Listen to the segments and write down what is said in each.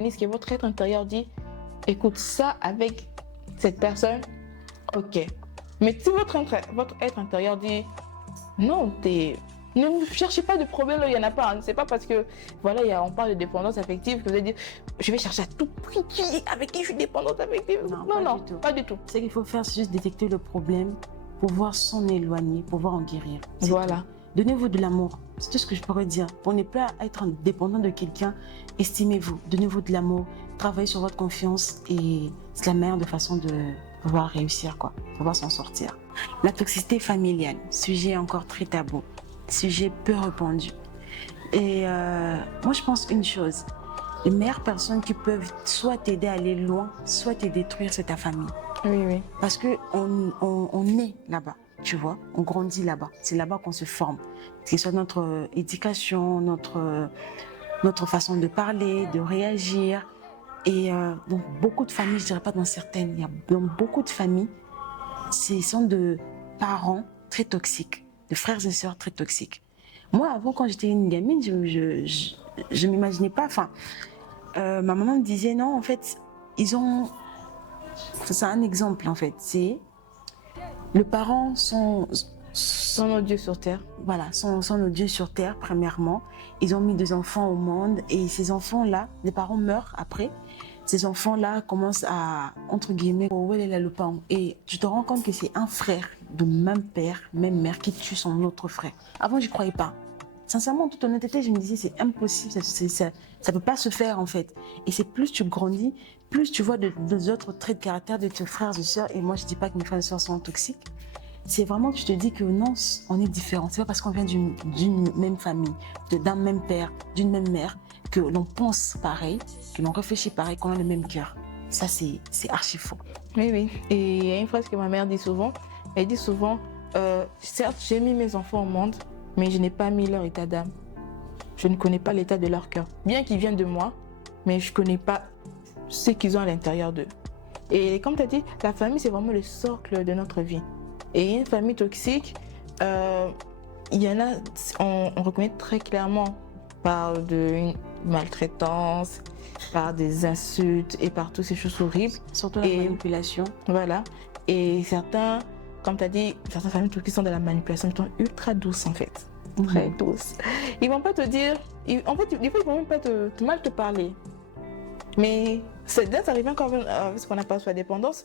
que votre être intérieur dit, écoute ça avec cette personne, ok. Mais si votre être intérieur dit, non, ne cherchez pas de problème, il n'y en a pas. Hein. C'est pas parce que, voilà, on parle de dépendance affective que vous allez dire, je vais chercher à tout prix avec qui je suis dépendante affective. Non, pas du tout. Ce qu'il faut faire, c'est juste détecter le problème, pouvoir s'en éloigner, pouvoir en guérir. Voilà. Tout. Donnez-vous de l'amour. C'est tout ce que je pourrais dire. Pour ne pas être dépendant de quelqu'un, estimez-vous, donnez-vous de l'amour, travaillez sur votre confiance et c'est la meilleure façon de pouvoir réussir, pouvoir s'en sortir. La toxicité familiale, sujet encore très tabou, sujet peu répandu. Et moi, je pense une chose, les meilleures personnes qui peuvent soit t'aider à aller loin, soit te détruire, c'est ta famille. Oui. Parce qu'on est là-bas, tu vois, on grandit là-bas. C'est là-bas qu'on se forme. Que ce soit notre éducation, notre façon de parler, de réagir. Et dans beaucoup de familles, je dirais pas dans certaines, dans beaucoup de familles, ce sont de parents très toxiques, de frères et sœurs très toxiques. Moi, avant, quand j'étais une gamine, je m'imaginais pas, ma maman me disait, non, en fait, c'est un exemple, en fait, c'est, les parents sont nos dieux sur terre. Voilà, sont nos dieux sur terre, premièrement. Ils ont mis des enfants au monde et ces enfants-là, les parents meurent après. Ces enfants-là commencent à, entre guillemets, et tu te rends compte que c'est un frère de même père, même mère qui tue son autre frère. Avant, je croyais pas. Sincèrement, en toute honnêteté, je me disais c'est impossible, ça peut pas se faire en fait. Et c'est plus tu grandis, plus tu vois des autres traits de caractère de tes frères et sœurs. Et moi, je dis pas que mes frères et sœurs sont toxiques. C'est vraiment que tu te dis que non, on est différents. C'est pas parce qu'on vient d'une même famille, d'un même père, d'une même mère, que l'on pense pareil, que l'on réfléchit pareil, qu'on a le même cœur. Ça, c'est archi faux. Oui. Et il y a une phrase que ma mère dit souvent. Elle dit souvent, certes, j'ai mis mes enfants au monde, mais je n'ai pas mis leur état d'âme. Je ne connais pas l'état de leur cœur. Bien qu'ils viennent de moi, mais je ne connais pas ce qu'ils ont à l'intérieur d'eux. Et comme tu as dit, la famille, c'est vraiment le socle de notre vie. Et une famille toxique, il y en a, on reconnaît très clairement par de maltraitance, par des insultes et par toutes ces choses horribles. Surtout la manipulation. Voilà. Et certains, comme tu as dit, certaines familles toxiques sont dans la manipulation, ils sont ultra douces en fait. Très douces. Ils vont pas te dire, en fait, des fois, ils vont même pas mal te parler. Mais ça arrive encore avec ce qu'on appelle la dépendance.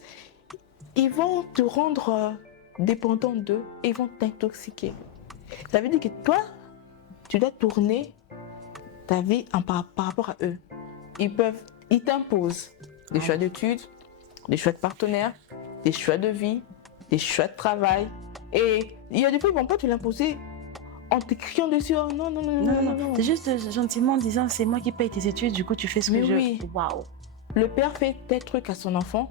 Ils vont te rendre dépendant d'eux et ils vont t'intoxiquer. Ça veut dire que toi, tu dois tourner ta vie par rapport à eux. Ils t'imposent des choix d'études, des choix de partenaires, des choix de vie, des choix de travail. Et il y a des fois, ils ne vont pas te l'imposer en te criant dessus. Oh, non. C'est juste gentiment en disant c'est moi qui paye tes études, du coup tu fais ce que je veux. Oui. Waouh. Le père fait tel truc à son enfant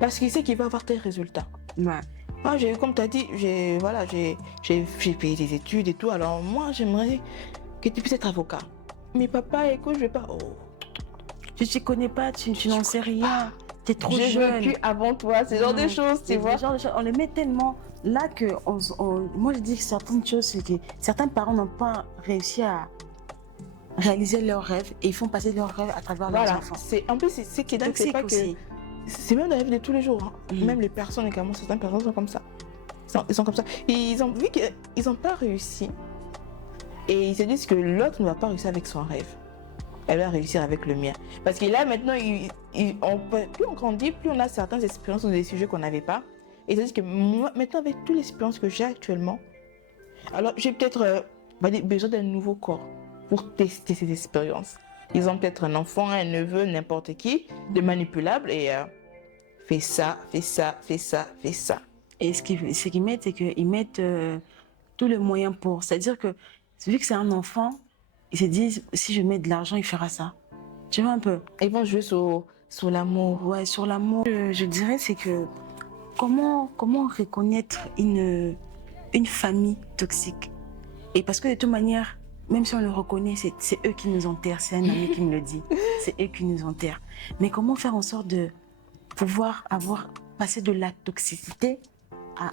parce qu'il sait qu'il va avoir tel résultat. Ouais. Moi, comme tu as dit, j'ai payé des études et tout. Alors moi, j'aimerais que tu puisses être avocat. Mais papa, écoute, je vais pas. Oh. Tu ne connais pas, tu n'en sais rien. Tu es trop jeune. J'ai vécu avant toi, ce genre de choses, tu vois. On les met tellement là que moi je dis que certaines choses, c'est que certains parents n'ont pas réussi à réaliser leurs rêves et ils font passer leurs rêves à travers leurs enfants. En plus, c'est qui c'est pas que c'est même dans la vie de tous les jours. Hein. Même les personnes également, certaines personnes sont comme ça. Ils sont comme ça. Ils ont vu qu'ils n'ont pas réussi. Et ils se disent que l'autre ne va pas réussir avec son rêve. Elle va réussir avec le mien. Parce que là, maintenant, plus on grandit, plus on a certaines expériences ou des sujets qu'on n'avait pas. Et ils se disent que moi, maintenant, avec toutes les expériences que j'ai actuellement, alors j'ai peut-être besoin d'un nouveau corps pour tester ces expériences. Ils ont peut-être un enfant, un neveu, n'importe qui, de manipulable et fais ça. Et ce qu'ils mettent, c'est qu'ils mettent tous les moyens pour. C'est-à-dire que, vu que c'est un enfant, ils se disent, si je mets de l'argent, il fera ça. Tu vois un peu. Ils vont jouer sur l'amour. Ouais, sur l'amour. Je dirais, c'est que comment reconnaître une famille toxique. Et parce que de toute manière, même si on le reconnaît, c'est eux qui nous enterrent. C'est un ami qui me le dit. C'est eux qui nous enterrent. Mais comment faire en sorte de pouvoir passer de la toxicité à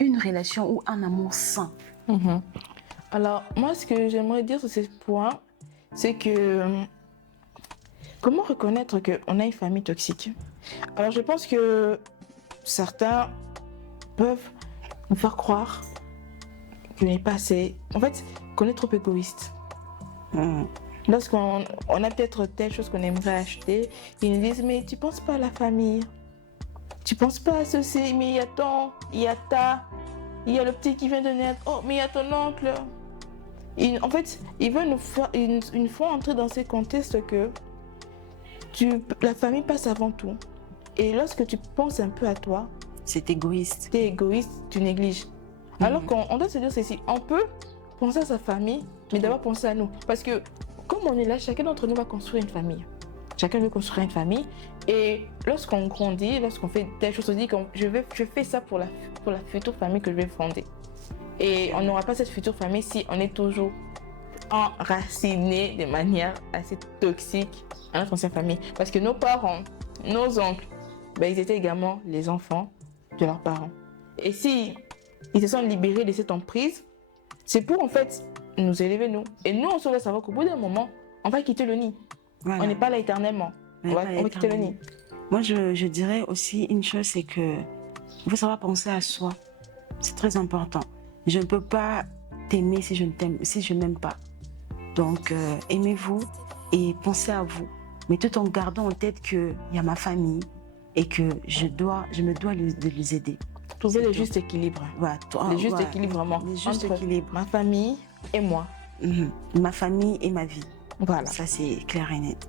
une relation ou un amour sain? Alors, moi, ce que j'aimerais dire sur ce point, c'est que comment reconnaître qu'on a une famille toxique? Alors, je pense que certains peuvent nous faire croire qu'on n'est pas assez... En fait, qu'on est trop égoïste. Lorsqu'on a peut-être telle chose qu'on aimerait acheter, ils nous disent, mais tu penses pas à la famille, tu penses pas à ceci, mais il y a ton, il y a ta, il y a le petit qui vient de naître, oh, mais il y a ton oncle. En fait, ils veulent nous faire, une fois entrer dans ces contextes que la famille passe avant tout. Et lorsque tu penses un peu à toi, c'est égoïste. Tu es égoïste, tu négliges. Alors qu'on doit se dire ceci, on peut penser à sa famille, mais d'abord penser à nous. Parce que comme on est là, chacun d'entre nous va construire une famille. Chacun veut construire une famille. Et lorsqu'on grandit, lorsqu'on fait telle chose, on dit que je fais ça pour la future famille que je vais fonder. Et on n'aura pas cette future famille si on est toujours enraciné de manière assez toxique à notre ancienne famille. Parce que nos parents, nos oncles, ils étaient également les enfants de leurs parents. Et si ils se sont libérés de cette emprise, c'est pour en fait nous élever nous. Et nous, on doit savoir qu'au bout d'un moment, on va quitter le nid. Voilà. On n'est pas là éternellement. On va quitter le nid. Moi, je dirais aussi une chose, c'est que il faut savoir penser à soi. C'est très important. Je ne peux pas t'aimer si je m'aime pas. Donc, aimez-vous et pensez à vous. Mais tout en gardant en tête qu'il y a ma famille et que je me dois de les aider. Trouver le juste équilibre. Voilà, le juste équilibre vraiment. Le juste entre équilibre. Ma famille et moi. Ma famille et ma vie. Voilà. Ça, c'est clair et net.